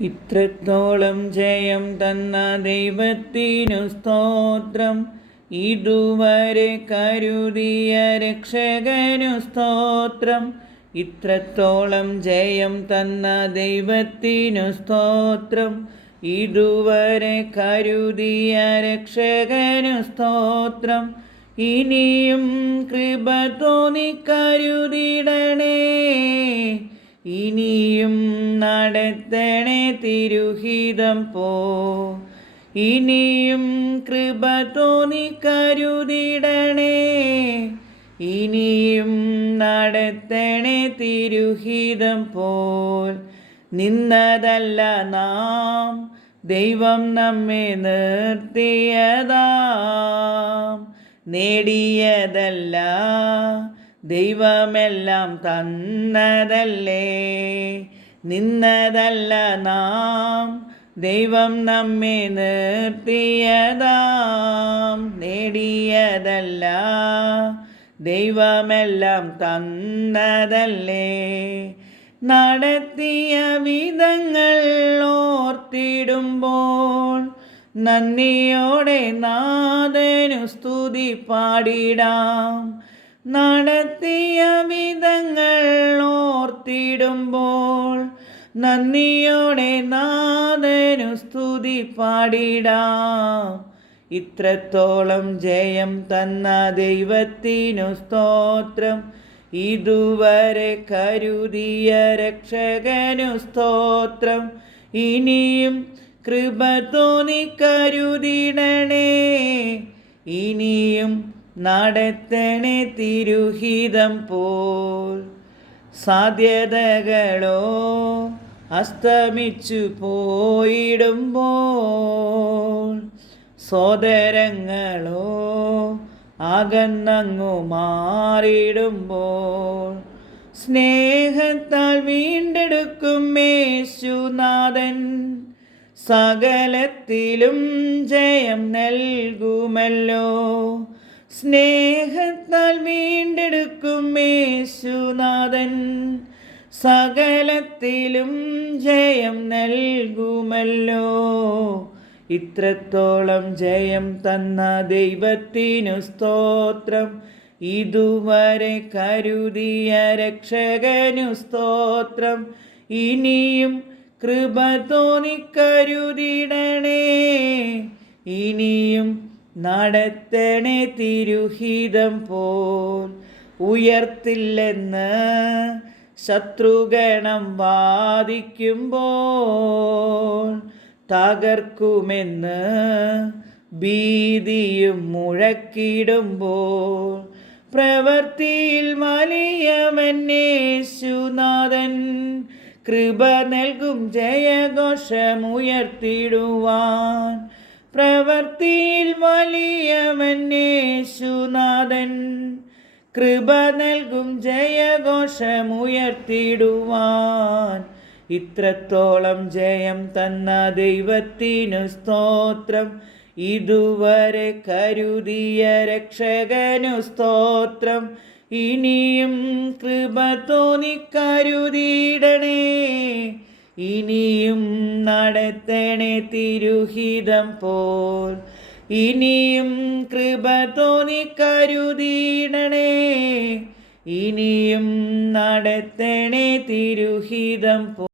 ഇത്രത്തോളം ജയം തന്ന ദൈവത്തിനു സ്തോത്രം. ഇതുവരെ കരുതിയ രക്ഷകനു സ്തോത്രം. ഇത്രത്തോളം ജയം തന്ന ദൈവത്തിനു സ്തോത്രം. ഇതുവരെ കരുതിയ രക്ഷകനു സ്തോത്രം. ഇനിയും കൃപ തോന്നി കരുതിടണേ, ഇനിയും നടത്തണേ തിരുഹിതം പോ. ഇനിയും കൃപ തോന്നി കരുതിടണേ, ഇനിയും നടത്തണേ തിരുഹിതം പോൽ. നിന്നതല്ല നാം, ദൈവം നമ്മെ നിർത്തിയതാം. നേടിയതല്ല, ദൈവമെല്ലാം തന്നതല്ലേ. നിന്നതല്ല നാം, ദൈവം നമ്മെ നിർത്തിയതാം. നേടിയതല്ല, ദൈവമെല്ലാം തന്നതല്ലേ. നടത്തിയ വിധങ്ങൾ ഓർത്തിടുമ്പോൾ നന്ദിയോടെ നാഥനു സ്തുതി പാടിടാം. നടത്തിയ വിധങ്ങൾ ഓർത്തിടുമ്പോൾ നന്ദിയോടെ നാഥനു സ്തുതി പാടിടാം. ഇത്രത്തോളം ജയം തന്ന ദൈവത്തിനു സ്തോത്രം. ഇതുവരെ കരുതിയ രക്ഷകനു സ്തോത്രം. ഇനിയും കൃപ തോന്നി കരുതിടണേ, ഇനിയും നടത്തണേ തിരുഹിതം പോൽ. സാധ്യതകളോ അസ്തമിച്ചു പോയിടുമ്പോൾ, സോദരങ്ങളോ അകന്നങ്ങു മാറിടുമ്പോൾ, സ്നേഹത്താൽ വീണ്ടെടുക്കും യേശുനാഥൻ സകലത്തിലും ജയം നൽകുമല്ലോ. സ്നേഹത്താൽ വീണ്ടെടുക്കും യേശുനാഥൻ സകലത്തിലും ജയം നൽകുമല്ലോ. ഇത്രത്തോളം ജയം തന്ന ദൈവത്തിനു സ്തോത്രം. ഇതുവരെ കരുതിയ രക്ഷകനു സ്തോത്രം. ഇനിയും കൃപ തോന്നി കരുതിടണേ, ഇനിയും നടത്തണേ തിരുഹിതം പോൽ. ഉയർത്തില്ലെന്ന് ശത്രുഗണം വാദിക്കുമ്പോൾ, തകർക്കുമെന്ന് ഭീതിയും മുഴക്കിടുമ്പോൾ, പ്രവൃത്തിയിൽ വലിയവൻ യേശുനാഥൻ കൃപ നൽകും ജയഘോഷമുയർത്തിടുവാൻ. പ്രവൃത്തിയിൽ വലിയവൻ യേശുനാഥൻ കൃപ നൽകും ജയഘോഷമുയർത്തിടുവാൻ. ഇത്രത്തോളം ജയം തന്ന ദൈവത്തിനു സ്തോത്രം. ഇതുവരെ കരുതിയ രക്ഷകനു സ്തോത്രം. ഇനിയും കൃപ തോന്നി കരുതിടണേ, ഇനിയും നടത്തണേ തിരുഹിതം പോൽ. ഇനിയും കൃപ തോന്നി കരുതിടണേ, ഇനിയും നടത്തണേ തിരുഹിതം പോൽ.